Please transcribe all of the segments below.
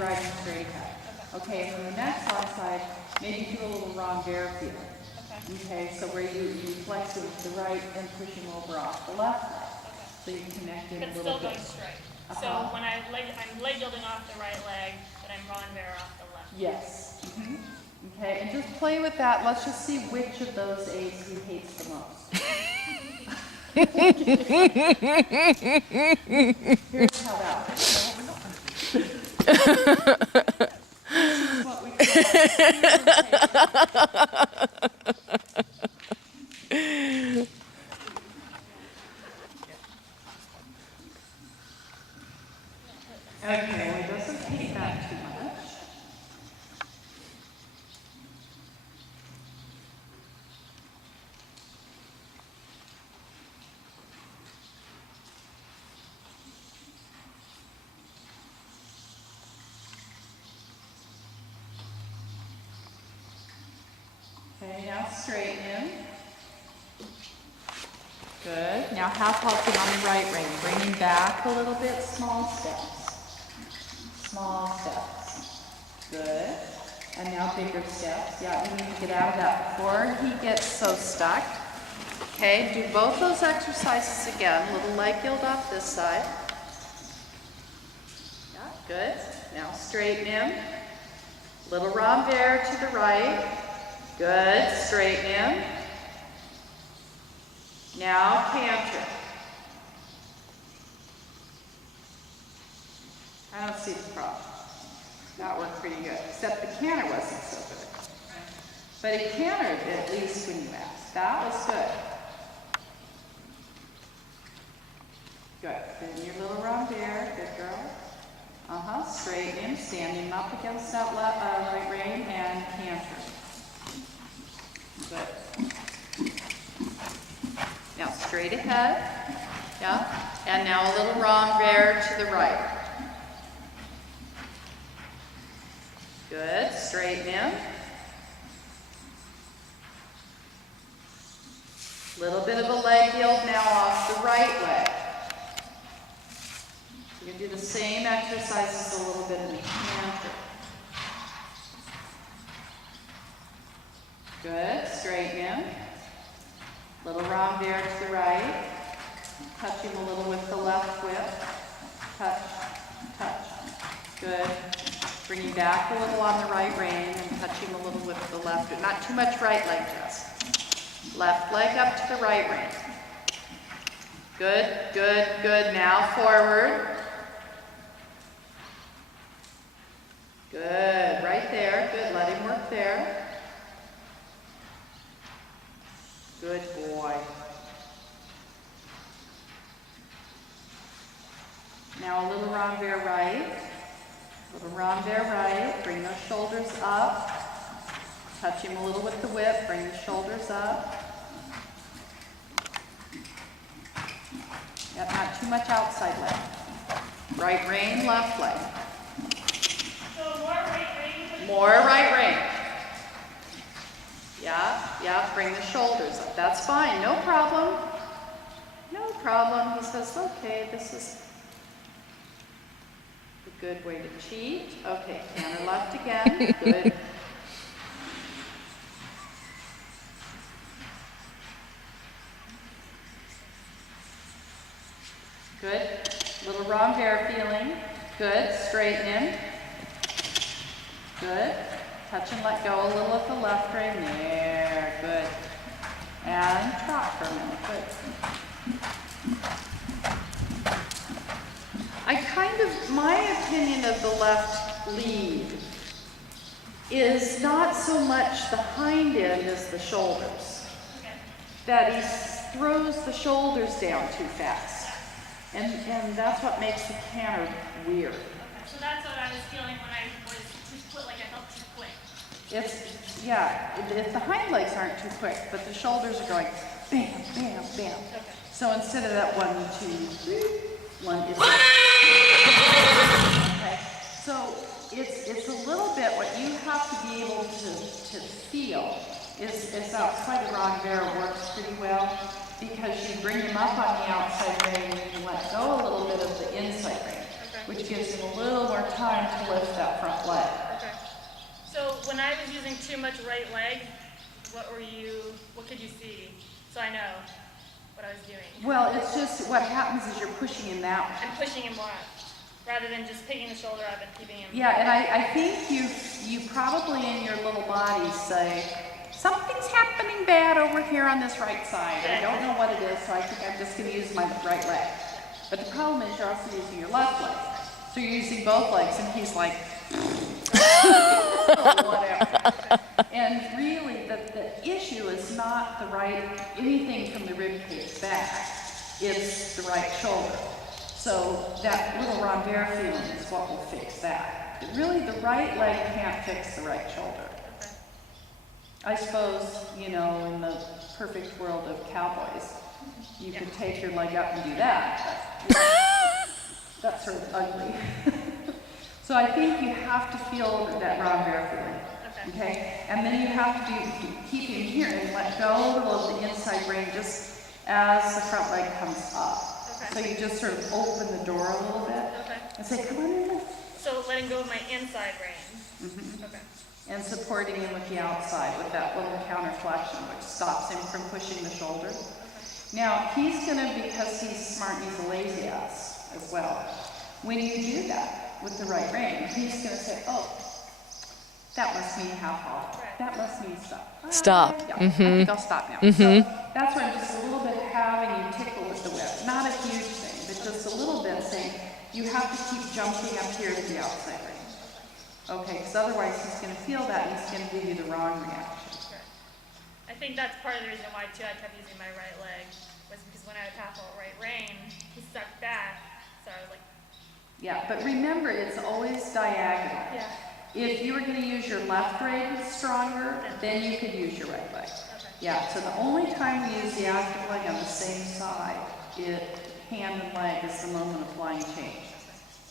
riding straight ahead. Okay, and then the next long side, maybe do a little renvers feeling. Okay, so where you flex it with the right and pushing over off the left leg. So you connect it a little bit. But still going straight. So when I'm leg yielding off the right leg, but I'm renvers off the left. Yes. Okay, and just play with that. Let's just see which of those A's he hates the most. Here's how that works. This is what we call okay, well, it doesn't hate that too much. Okay, now straighten him. Good. Now half halting on the right rein. Bring him back a little bit. Small steps. Small steps. Good. And now bigger steps. Yeah, you need to get out of that before he gets so stuck. Okay, do both those exercises again. Little leg yield off this side. Yeah, good. Now straighten him. Little renvers to the right. Good. Straighten him. Now canter. I don't see the problem. That worked pretty good, except the canter wasn't so good. But it cantered at least when you asked. That was good. Good. Then your little renvers. Good girl. Straighten him. Stand him up against that right rein and canter. Good. Now straight ahead. Yeah. And now a little renvers to the right. Good. Straighten him. Little bit of a leg yield now off the right leg. You're going to do the same exercises a little bit in the canter. Good. Straighten him. Little renvers to the right. Touch him a little with the left whip. Touch, touch. Good. Bring him back a little on the right rein and touch him a little with the left. Not too much right leg, Jess. Left leg up to the right rein. Good, good, good. Now forward. Good. Right there. Good. Let him work there. Good boy. Now a little renvers right. Little renvers right. Bring those shoulders up. Touch him a little with the whip. Bring the shoulders up. Yep, not too much outside leg. Right rein, left leg. So more right rein. More right rein. Yeah, bring the shoulders up. That's fine, no problem. No problem. He says, okay, this is a good way to cheat. Okay, canter left again. Good. Good. Little renvers feeling. Good. Straighten him. Good. Touch and let go a little at the left rein. There. Good. And trot for a minute. Good. My opinion of the left lead is not so much the hind end as the shoulders. That he throws the shoulders down too fast. And that's what makes the canter weird. Okay, so that's what I was feeling when I was too quick, like I felt too quick. If the hind legs aren't too quick, but the shoulders are going bam, bam, bam. Okay. So instead of that 1, 2, 3, 1 is okay. So it's a little bit what you have to be able to feel is outside the renvers works pretty well because you bring them up on the outside rein and you let go a little bit of the inside rein. Okay. which gives him a little more time to lift that front leg. Okay. So when I was using too much right leg, what could you see? So I know what I was doing. Well, it's just, what happens is you're pushing him that way. I'm pushing him more up, rather than just picking the shoulder up and keeping him. Yeah, and I think you probably in your little body say, something's happening bad over here on this right side. I don't know what it is, so I think I'm just going to use my right leg. But the problem is you're also using your left leg. So you're using both legs, and he's like, whatever. And really, the issue is not anything from the rib cage back. It's the right shoulder. So that little rondeur feeling is what will fix that. But really, the right leg can't fix the right shoulder. I suppose, in the perfect world of cowboys, you could take your leg up and do that. But that's sort of ugly. So I think you have to feel that rondeur feeling, okay? And then you have to keep him here and let go of the inside rein just as the front leg comes up. Okay. So you just sort of open the door a little bit and say, come on in. So letting go of my inside rein. Mm-hmm. Okay. And supporting him with the outside with that little counterflexion, which stops him from pushing the shoulder. Okay. Now, he's gonna, because he's smart and he's a lazy ass as well, when you do that with the right rein, he's gonna say, oh, that must mean half off. That must mean stop. Stop. Yeah, mm-hmm. I think I'll stop now. Mm-hmm. So that's why I'm just a little bit having you tickle with the whip. Not a huge thing, but just a little bit saying, you have to keep jumping up here to the outside rein. Okay, because otherwise he's going to feel that and he's going to give you the wrong reaction. Sure. I think that's part of the reason why, too, I kept using my right leg, was because when I would tackle right rein, he stuck back, so I was like... Yeah, but remember, it's always diagonal. Yeah. If you were going to use your left leg stronger, then you could use your right leg. Okay. Yeah, so the only time we use the active leg on the same side, hand and leg, is the moment of flying change.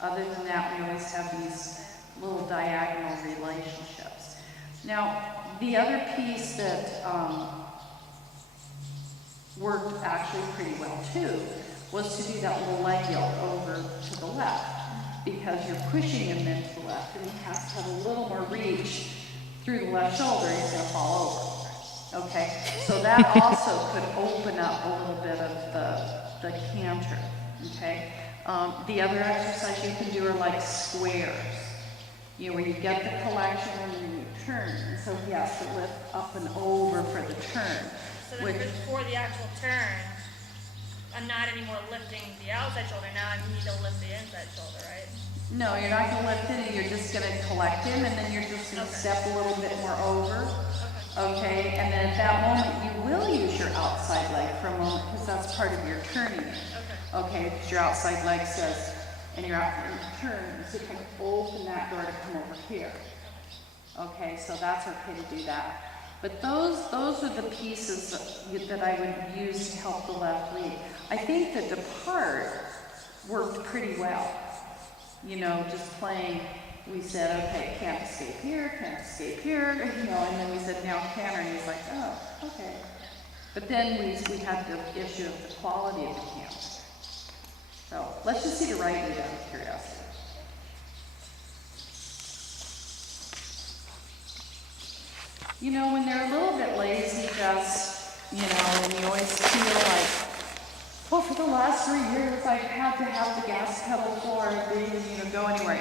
Other than that, we always have these little diagonal relationships. Now, the other piece that worked actually pretty well too was to do that little leg yoke over to the left, because you're pushing him then to the left, and he has to have a little more reach through the left shoulder, he's going to fall over. Okay, so that also could open up a little bit of the canter. Okay, the other exercise you can do are like squares. Where you get the collection and then you turn. And so he has to lift up and over for the turn. So then for the actual turn, I'm not anymore lifting the outside shoulder. Now I need to lift the inside shoulder, right? No, you're not going to lift it, and you're just going to collect him, and then you're just going to step a little bit more over. Okay, and then at that moment you will use your outside leg for a moment, because that's part of your turning. Okay, because your outside leg says, and you're out in turn, so you can open that door to come over here. Okay, so that's okay to do that. But those are the pieces that I would use to help the left lead. I think the depart worked pretty well. Just playing, we said, okay, can't escape here, and then we said, now canter, and he's like, oh, okay. But then we had the issue of the quality of the canter. So let's just see the right lead out of curiosity. When they're a little bit lazy, and you always feel like, well, for the last 3 years, I've had to have the gas pedal floor and go anywhere.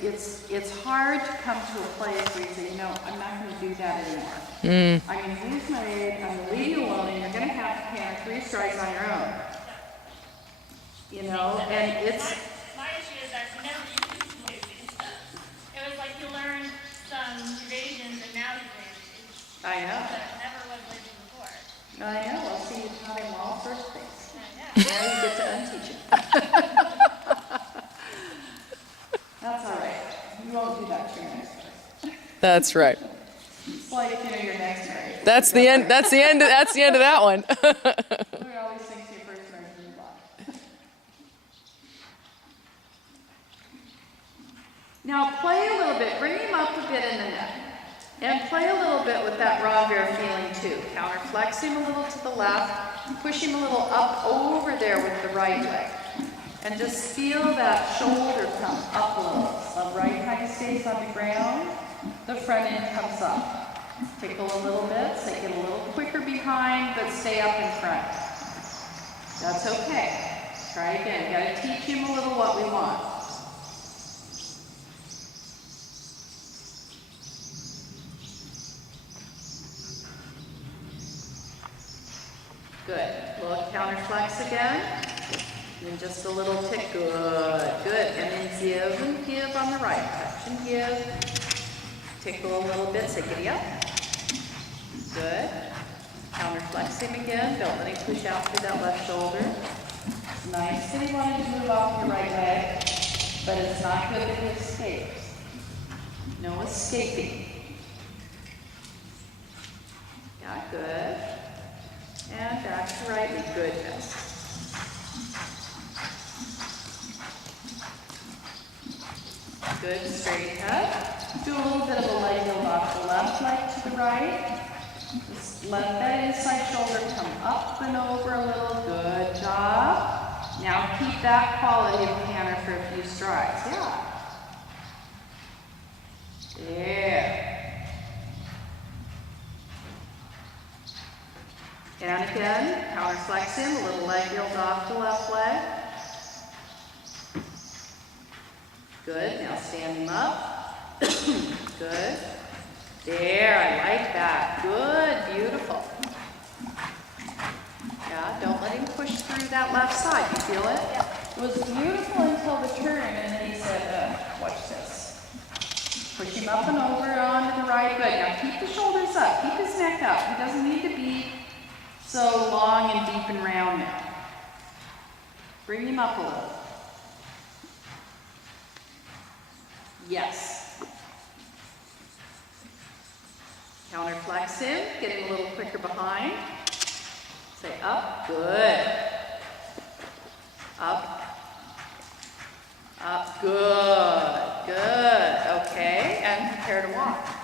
It's hard to come to a place where you say, I'm not going to do that anymore. I'm going to use my aid, I'm going to leave you alone, and you're going to have to canter 3 strides on your own. And it's... My issue is that you never used to lazy stuff. It was like you learned some evasions and now he's lazy. I know. But it never was lazy before. I know. Well, see, you taught him all sorts of things. I know. Now you get to unteach him. That's all right. You won't do that to your next person. That's right. It's like, your next marriage. That's the end. That's the end of that one. Look at all these things your first marriage is like. Now play a little bit. Bring him up a bit in the neck. And play a little bit with that rondeur feeling too. Counterflex him a little to the left. Push him a little up over there with the right leg. And just feel that shoulder come up a little. The right hip stays on the ground, the front end comes up. Tickle a little bit, so get a little quicker behind, but stay up in front. That's okay. Try again. Gotta teach him a little what we want. Good. Little counter flex again. And then just a little tick. Good. Good. And then give and give on the right. Touch and give. Tickle a little bit. Say giddy up. Good. Counter flex him again. Don't let him push out through that left shoulder. Nice that he wanted to move off your right leg, but it's not good that he escapes. No escaping. Yeah, good. And back to right. Goodness. Good, straight ahead. Do a little bit of a leg build off the left leg to the right. Just let that inside shoulder come up and over a little. Good job. Now keep that quality of canter for a few strides. Yeah. There. And again, counter flex him, a little leg build off the left leg. Good, now stand him up. Good. There, I like that. Good, beautiful. Yeah, don't let him push through that left side. You feel it? Yeah. It was beautiful until the turn, and then he said, watch this. Push him up and over onto the right. Good. Now keep the shoulders up. Keep his neck up. He doesn't need to be so long and deep and round now. Bring him up a little. Yes. Counter flex him. Get him a little quicker behind. Say up. Good. Up. Up. Good. Good. Okay. And prepare to walk.